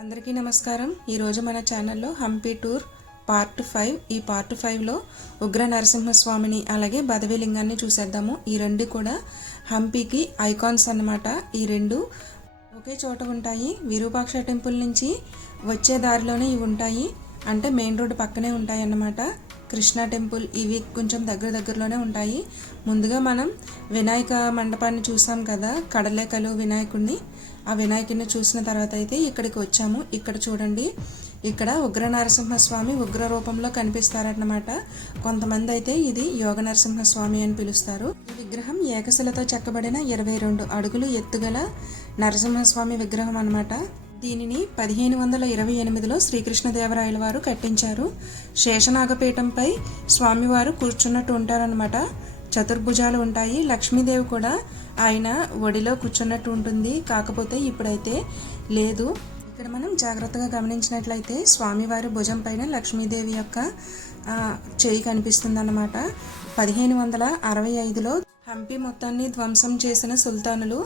అందరికీ నమస్కారం। ఈరోజు మన ఛానల్లో హంపి టూర్ పార్ట్ 5 ఈ పార్ట్ 5లో ఉగ్ర నరసింహస్వామిని అలాగే బదవేలింగాన్ని చూసేద్దాము। ఈ రెండు కూడా హంపికి ఐకాన్స్ అన్నమాట। ఈ రెండు ఒకే చోట ఉంటాయి। విరూపాక్ష టెంపుల్ నుంచి వచ్చే దారిలోనే ఇవి ఉంటాయి, అంటే మెయిన్ రోడ్ పక్కనే ఉంటాయి అన్నమాట। కృష్ణ టెంపుల్ ఇవి కొంచెం దగ్గరలోనే ఉంటాయి। ముందుగా మనం వినాయక మండపాన్ని చూసాం కదా, కడలేకలు వినాయకుడిని। ఆ వినాయకుడిని చూసిన తర్వాత అయితే ఇక్కడికి వచ్చాము। ఇక్కడ చూడండి, ఇక్కడ ఉగ్ర నరసింహస్వామి ఉగ్ర రూపంలో కనిపిస్తారన్నమాట। కొంతమంది అయితే ఇది యోగ నరసింహస్వామి అని పిలుస్తారు। ఈ విగ్రహం ఏకశిలతో చెక్కబడిన 22 అడుగులు ఎత్తుగల నరసింహస్వామి విగ్రహం అన్నమాట। దీనిని 1528లో శ్రీకృష్ణదేవరాయల వారు కట్టించారు। శేషనాగపీఠంపై స్వామివారు కూర్చున్నట్టు ఉంటారనమాట। చతుర్భుజాలు ఉంటాయి। లక్ష్మీదేవి కూడా ఆయన ఒడిలో కూర్చున్నట్టు ఉంటుంది, కాకపోతే ఇప్పుడైతే లేదు। ఇక్కడ మనం జాగ్రత్తగా గమనించినట్లయితే స్వామివారి భుజం పైన లక్ష్మీదేవి యొక్క చేయి కనిపిస్తుంది అన్నమాట। 1565లో హంపి మొత్తాన్ని ధ్వంసం చేసిన సుల్తానులు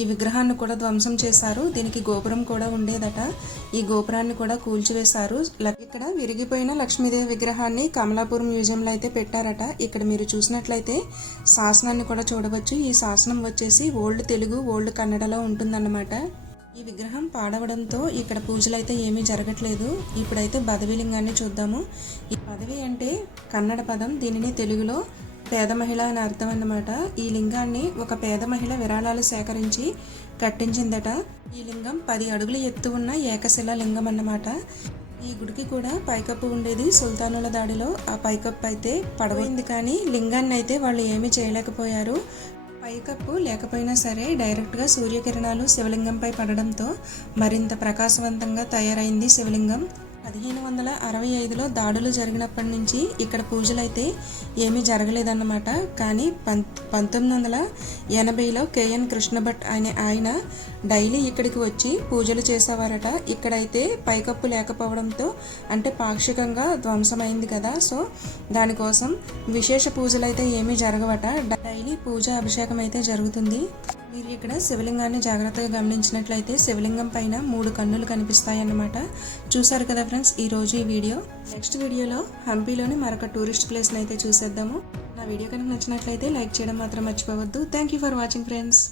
ఈ విగ్రహాన్ని కూడా ధ్వంసం చేశారు। దీనికి గోపురం కూడా ఉండేదట, ఈ గోపురాన్ని కూడా కూల్చివేశారు। ఇక్కడ విరిగిపోయిన లక్ష్మీదేవి విగ్రహాన్ని కమలాపూర్ మ్యూజియంలో అయితే పెట్టారట। ఇక్కడ మీరు చూసినట్లయితే శాసనాన్ని కూడా చూడవచ్చు। ఈ శాసనం వచ్చేసి ఓల్డ్ తెలుగు ఓల్డ్ కన్నడలో ఉంటుందన్నమాట। ఈ విగ్రహం పాడవడంతో ఇక్కడ పూజలు అయితే ఏమీ జరగట్లేదు। ఇప్పుడైతే బదవేలింగాన్ని చూద్దాము। ఈ పదవి అంటే కన్నడ పదం, దీనిని తెలుగులో పేద మహిళ అని అర్థం అన్నమాట। ఈ లింగాన్ని ఒక పేద మహిళ విరాళాలు సేకరించి కట్టించిందట। ఈ లింగం 10 అడుగుల ఎత్తు ఉన్న ఏకశిల లింగం అన్నమాట। ఈ గుడికి కూడా పైకప్పు ఉండేది, సుల్తానుల దాడిలో ఆ పైకప్పు అయితే పడవైంది, కానీ లింగాన్ని అయితే వాళ్ళు ఏమీ చేయలేకపోయారు। పైకప్పు లేకపోయినా సరే డైరెక్ట్గా సూర్యకిరణాలు శివలింగంపై పడడంతో మరింత ప్రకాశవంతంగా తయారైంది శివలింగం। 1565లో దాడులు జరిగినప్పటి నుంచి ఇక్కడ పూజలు అయితే ఏమీ జరగలేదన్నమాట। కానీ 1980లో కేఎన్ కృష్ణభట్ అనే ఆయన డైలీ ఇక్కడికి వచ్చి పూజలు చేసేవారట। ఇక్కడైతే పైకప్పు లేకపోవడంతో అంటే పాక్షికంగా ధ్వంసమైంది కదా, సో దానికోసం విశేష పూజలు అయితే ఏమీ జరగవట। డైలీ పూజ అభిషేకం అయితే జరుగుతుంది। మీరు ఇక్కడ శివలింగాన్ని జాగ్రత్తగా గమనించినట్లయితే శివలింగం పైన 3 కన్నులు కనిపిస్తాయి అన్నమాట। చూసారు కదా ఫ్రెండ్స్ ఈరోజు ఈ వీడియో। నెక్స్ట్ వీడియోలో హంపిలోని మరొక టూరిస్ట్ ప్లేస్ని అయితే చూసేద్దాము। నా వీడియో కనుక నచ్చినట్లయితే లైక్ చేయడం మాత్రం మర్చిపోవద్దు। Thank you for watching friends.